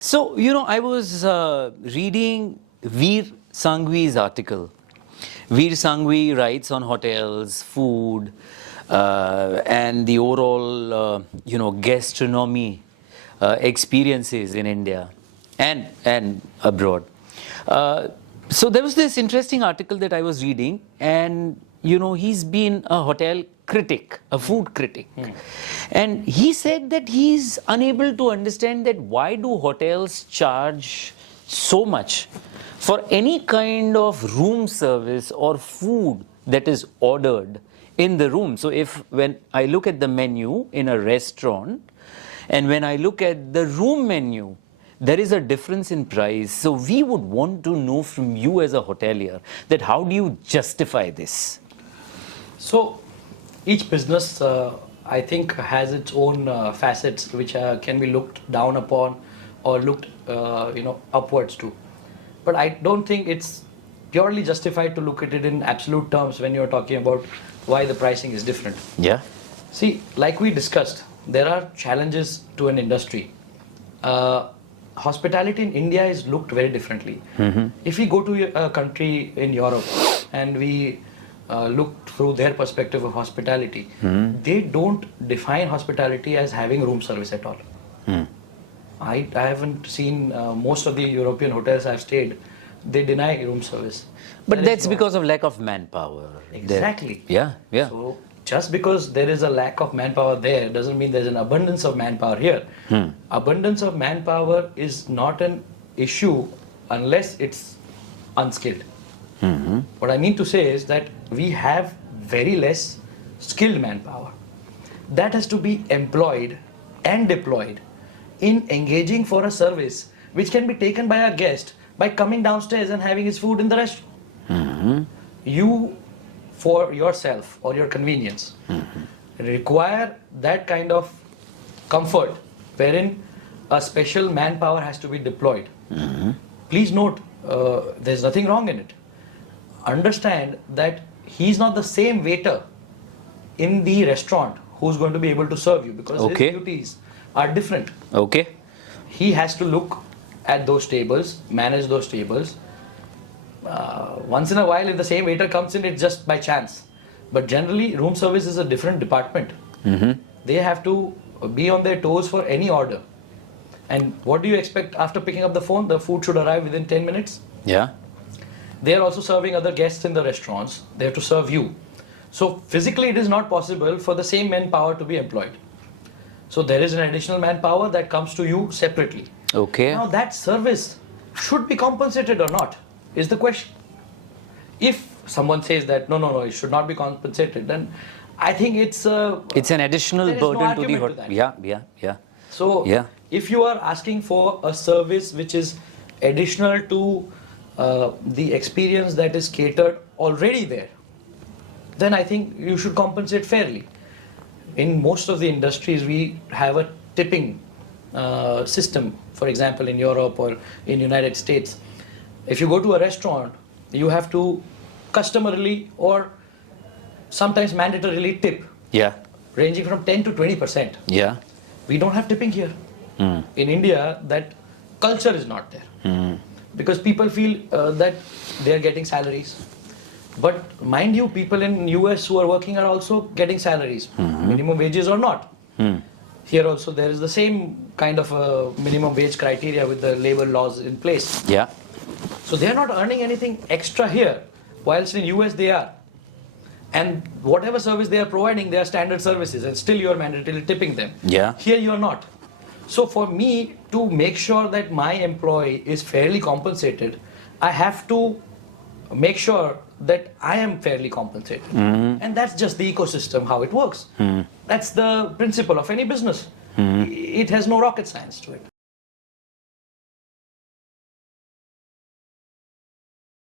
So, I was reading Vir Sanghvi's article. Vir Sanghvi writes on hotels, food, and the overall, gastronomy experiences in India and abroad. So there was this interesting article that I was reading, and he's been a hotel critic, a food critic. And he said that he's unable to understand that why do hotels charge so much for any kind of room service or food that is ordered in the room. So when I look at the menu in a restaurant and when I look at the room menu, there is a difference in price. So we would want to know from you as a hotelier that how do you justify this? So each business, I think, has its own facets which can be looked down upon or looked, upwards to. But I don't think it's purely justified to look at it in absolute terms when you're talking about why the pricing is different. Yeah. See, like we discussed, there are challenges to an industry. Hospitality in India is looked very differently. If we go to a country in Europe and we look through their perspective of hospitality, they don't define hospitality as having room service at all. I haven't seen most of the European hotels I've stayed, they deny room service. But that's because of lack of manpower. Exactly. Yeah. So just because there is a lack of manpower there doesn't mean there's an abundance of manpower here. Abundance of manpower is not an issue unless it's unskilled. What I mean to say is that we have very less skilled manpower. That has to be employed and deployed in engaging for a service which can be taken by a guest by coming downstairs and having his food in the restaurant. You, for yourself or your convenience, require that kind of comfort wherein a special manpower has to be deployed. Please note, there's nothing wrong in it. Understand that he's not the same waiter in the restaurant who's going to be able to serve you because his duties are different. Okay. He has to look at those tables, manage those tables. Once in a while, if the same waiter comes in, it's just by chance. But generally, room service is a different department. They have to be on their toes for any order. And what do you expect after picking up the phone? The food should arrive within 10 minutes. Yeah. They are also serving other guests in the restaurants. They have to serve you. So physically, it is not possible for the same manpower to be employed. So there is an additional manpower that comes to you separately. Okay. Now that service should be compensated or not is the question. If someone says that no, it should not be compensated, then I think it's an additional burden to the hotel. Yeah. So if you are asking for a service which is additional to the experience that is catered already there, then I think you should compensate fairly. In most of the industries, we have a tipping system. For example, in Europe or in United States, if you go to a restaurant, you have to customarily or sometimes mandatorily tip. Yeah. Ranging from 10 to 20%. Yeah. We don't have tipping here. In India, that culture is not there. Because people feel that they are getting salaries. But mind you, people in US who are working are also getting salaries, minimum wages or not. Here also there is the same kind of minimum wage criteria with the labor laws in place. Yeah. So they are not earning anything extra here, whilst in US they are. And whatever service they are providing, they are standard services, and still you are mandatorily tipping them. Yeah. Here you are not. So for me to make sure that my employee is fairly compensated, I have to make sure that I am fairly compensated. And that's just the ecosystem, how it works. That's the principle of any business. It has no rocket science to it.